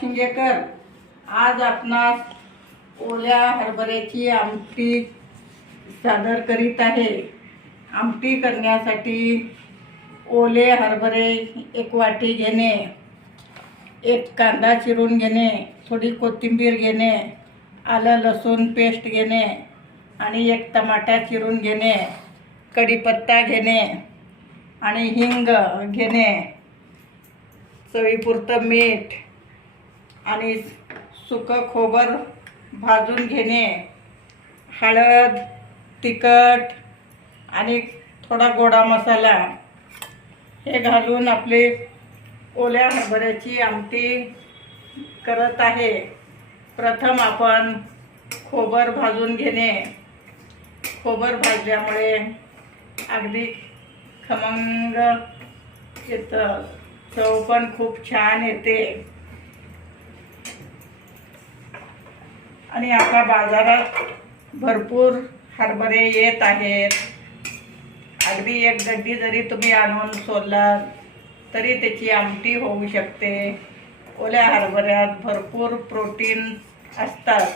शिंगेकर. आज आपणास ओल्या हरभऱ्याची आमटी सादर करीत आहे. आमटी करण्यासाठी ओले हरभरे एक वाटी घेणे एक कांदा चिरून घेणे थोडी कोथिंबीर घेणे आलं लसूण पेस्ट घेणे आणि एक टमाटा चिरून घेणे कढीपत्ता घेणे आणि हिंग घेणे चवीपुरतं मीठ आणि सुकं खोबर भाजून घेणे हळद तिखट आणि थोडा गोडा मसाला हे घालून आपले ओल्या हरभऱ्याची आमटी करत आहे. प्रथम आपण खोबर भाजून घेणे. खोबर भाजल्यामुळे अगदी खमंग येतं. चव पण खूप छान येते. आणि आता बाजारात भरपूर हरभरे येत आहेत. अगदी एक गड्डी जरी तुम्ही आणून सोडलात तरी त्याची आमटी होऊ शकते. ओल्या हरभऱ्यात भरपूर प्रोटीन असतात.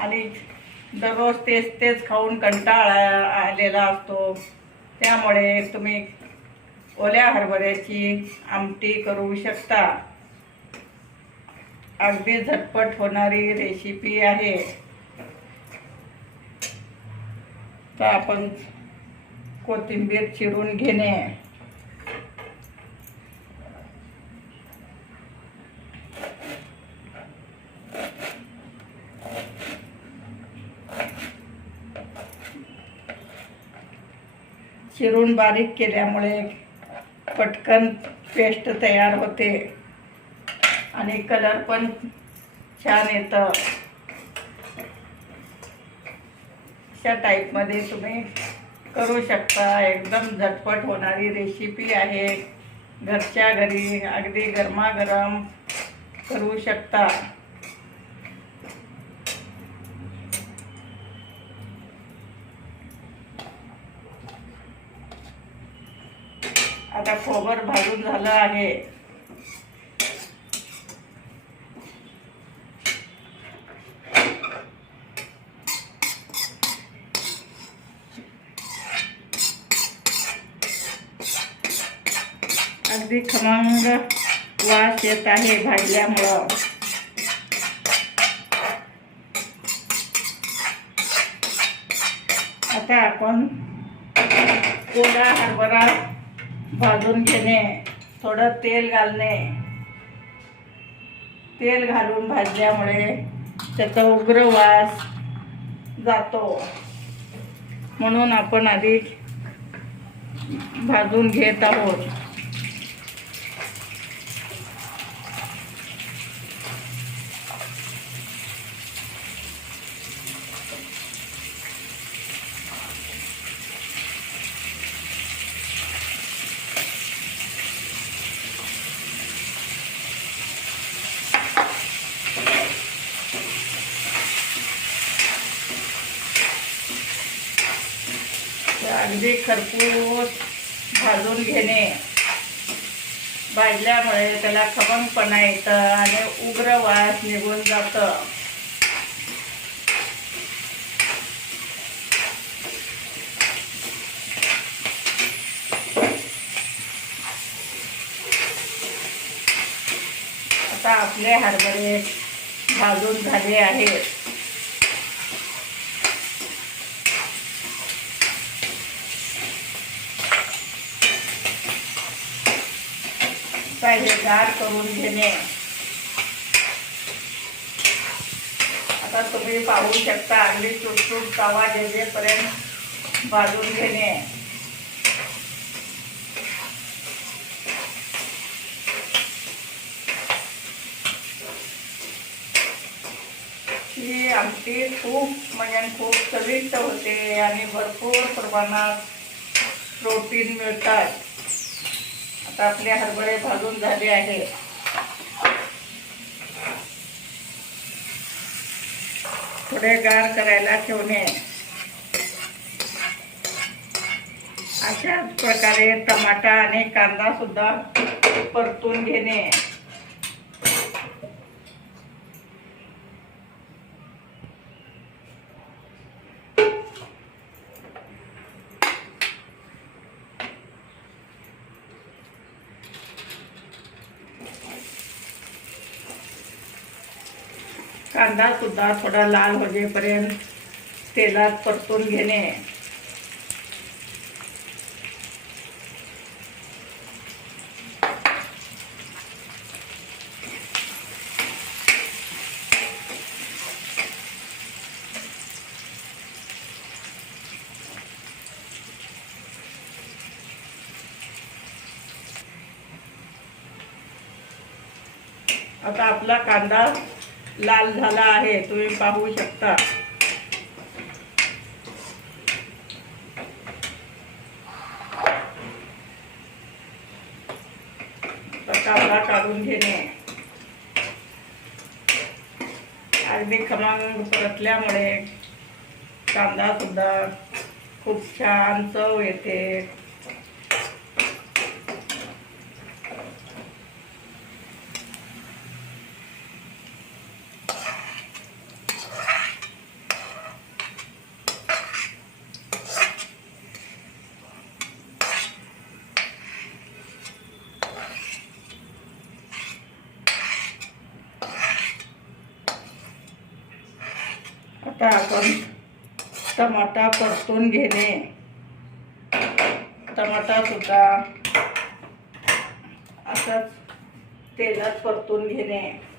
आणि दररोज तेच तेच खाऊन कंटाळा आलेला असतो. त्यामुळे तुम्ही ओल्या हरभऱ्याची आमटी करू शकता. अगदी झटपट होणारी रेसिपी आहे. तर आपण कोथिंबीर चिरून घेणे. चिरून बारीक केल्यामुळे पटकन पेस्ट तयार होते. आणि कलर पण छान येतं. अशा टाईपमध्ये तुम्ही करू शकता. एकदम झटपट होणारी रेसिपी आहे. घरच्या घरी अगदी गरमागरम करू शकता. आता खोबर भाजून झालं आहे. अगदी खमंग वास येत आहे भाजल्यामुळं आता आपण कोळा हरभरा भाजून घेणे थोडं तेल घालणे. तेल घालून भाजल्यामुळे त्याचा उग्र वास जातो. म्हणून आपण आधी भाजून घेत आहोत. अगदी खरपूस भाजून घेणे. भाजल्यामुळे त्याला खमंगपणा येतं आणि उग्र वास निघून जातं. आता आपले हरभरे भाजून झाले आहेत. हे गार करून घेणे. आता तुम्ही पाहू शकता अगदी चुटचुट तवा जेजेपर्यंत भाजून घेणे. ही आमटी खूप म्हणजे खूप चविष्ट होते आणि भरपूर प्रमाणात प्रोटीन मिळतात. आपले हरभरे भाजून झाले आहे. थोडे गार करायला ठेवणे. अशाच प्रकारे टमाटा आणि कांदा सुद्धा परतून घेणे. कांदा सुद्धा थोडा लाल होजेपर्यंत तेलात परतून घेणे. आता आपला कांदा लाल झाला आहे तुम्ही पाहू शकता. कापडा काढून घेणे. अगदी खमंग परतल्यामुळे कांदा सुद्धा खूप छान चव येते आता आपण टमाटा परतून घेणे. टमाटा सुद्धा असंच तेलात परतून घेणे.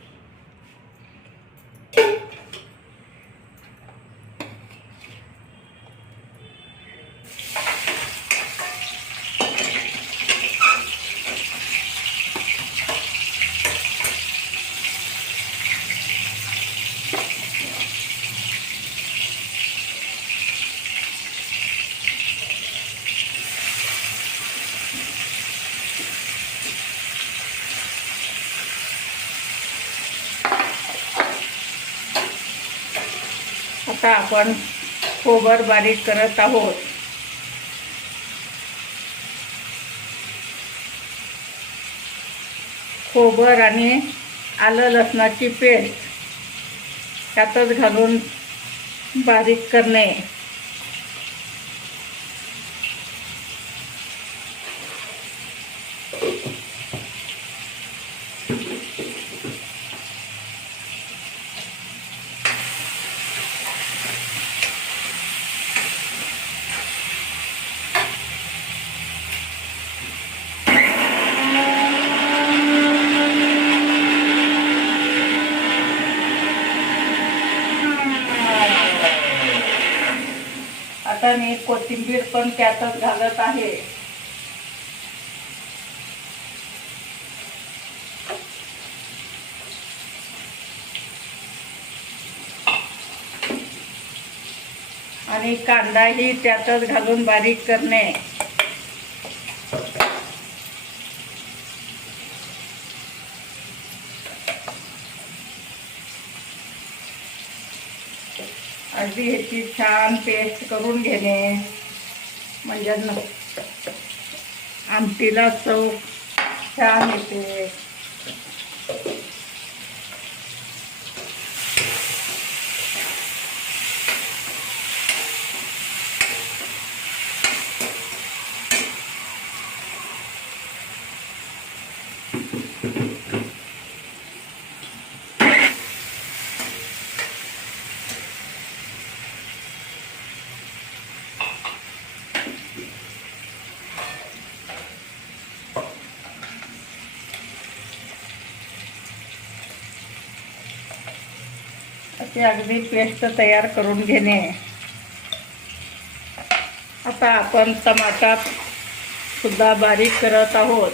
आता आपण खोबर बारीक करत आहोत. खोबर आणि आलं लसणाची पेस्ट त्यातच घालून बारीक करणे. आता मी कोथिंबीर पण त्यातच घालत आहे. आणि कांदाही त्यातच घालून बारीक करणे. अगदी ह्याची छान पेस्ट करून घेणे. म्हणजे न आमटीला चव छान येते. अशी अगदी पेस्ट तयार करून घेणे. आता आपण टमाटात सुद्धा बारीक करत आहोत.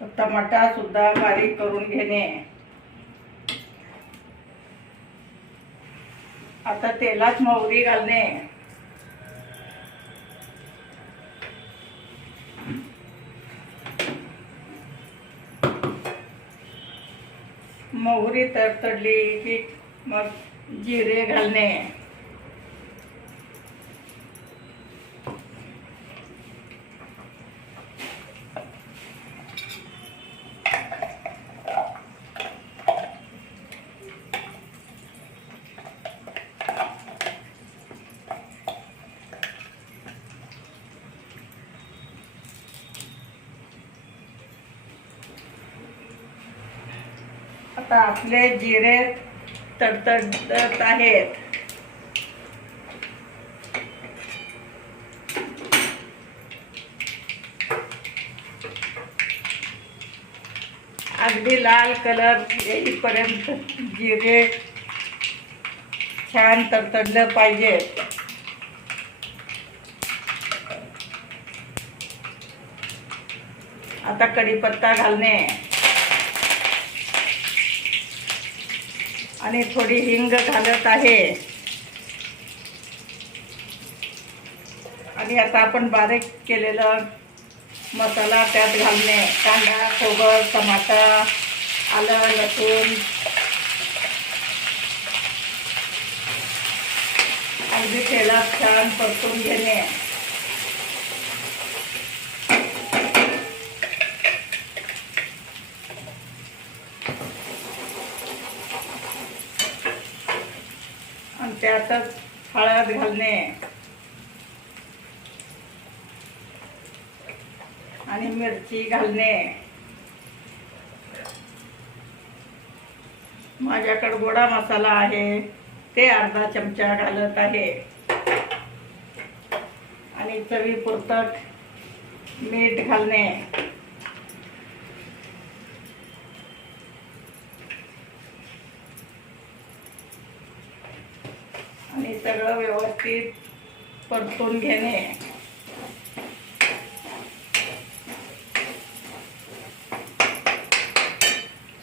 टमाटा सुद्धा बारीक करून घेणे. आता तेलात मोहरी घालणे. मोहरी तरतडली की मग जिरे घालणे. आता आपले जिरे तडतडत आहेत. अगदी लाल कलर येईपर्यंत जिरे छान तडतडलं पाहिजे. आता कढीपत्ता घालणे. आणि थोडी हिंग घालत आहे. आणि आता आपण बारीक केलेलं मसाला त्यात घालणे. कांदा खोबर टमाटा आलं लसूण. अगदी तेलात छान परतून घेणे आणि त्यातच हळद घालणे. आणि मिरची घालणे. माझ्याकडे गोडा मसाला आहे ते अर्धा चमचा घालत आहे. आणि चवीपुरतं मीठ घालणे. सगळं व्यवस्थित परतून घेणे.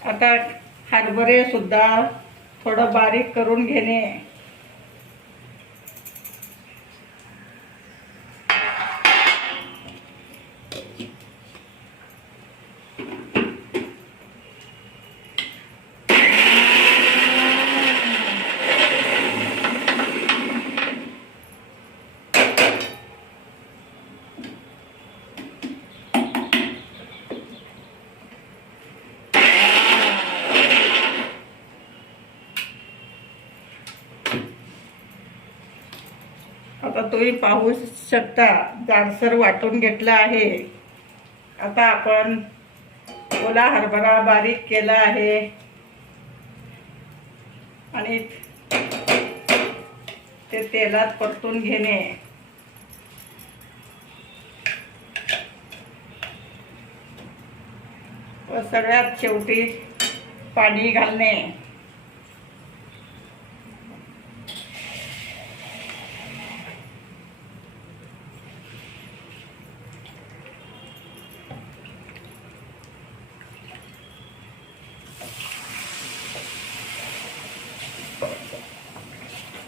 आता हरभरे सुद्धा थोडं बारीक करून घेणे. आता तुम्ही पाहू शकता. जाडसर वाटून घेतला आहे. आता आपण ओला हरभरा बारीक केला आहे. आणि ते तेलात परतून घेणे. व सगळ्यात शेवटी पाणी घालणे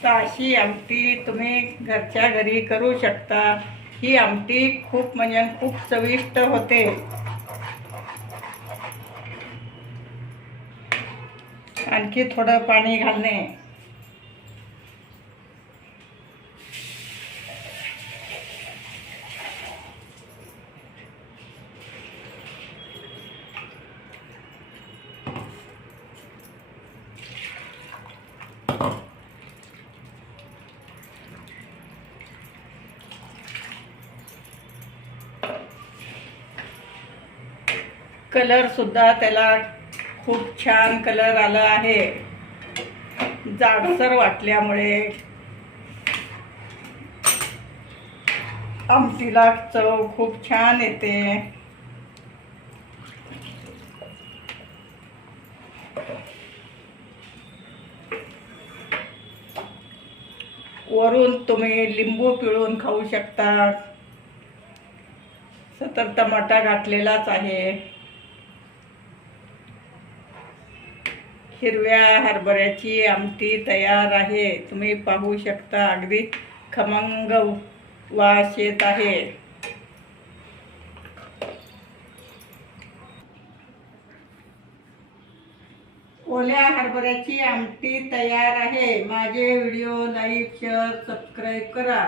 तर अशी आमटी तुम्ही घरच्या घरी करू शकता. ही आमटी खूप म्हणजे खूप चविष्ट होते. आणखी थोडं पाणी घालणे. कलरसुद्धा त्याला खूप छान कलर आला आहे. जाडसर वाटल्यामुळे आमटीला चव खूप छान येते. वरून तुम्ही लिंबू पिळून खाऊ शकता. सतर टमाटा घातलेलाच आहे. हिरव्या हरभऱ्याची आमटी तयार आहे. तुम्ही पाहू शकता अगदी खमंग वास येत आहे. ओल्या हरभऱ्याची आमटी तयार आहे. माझे व्हिडिओ लाईक शेअर सबस्क्राईब करा.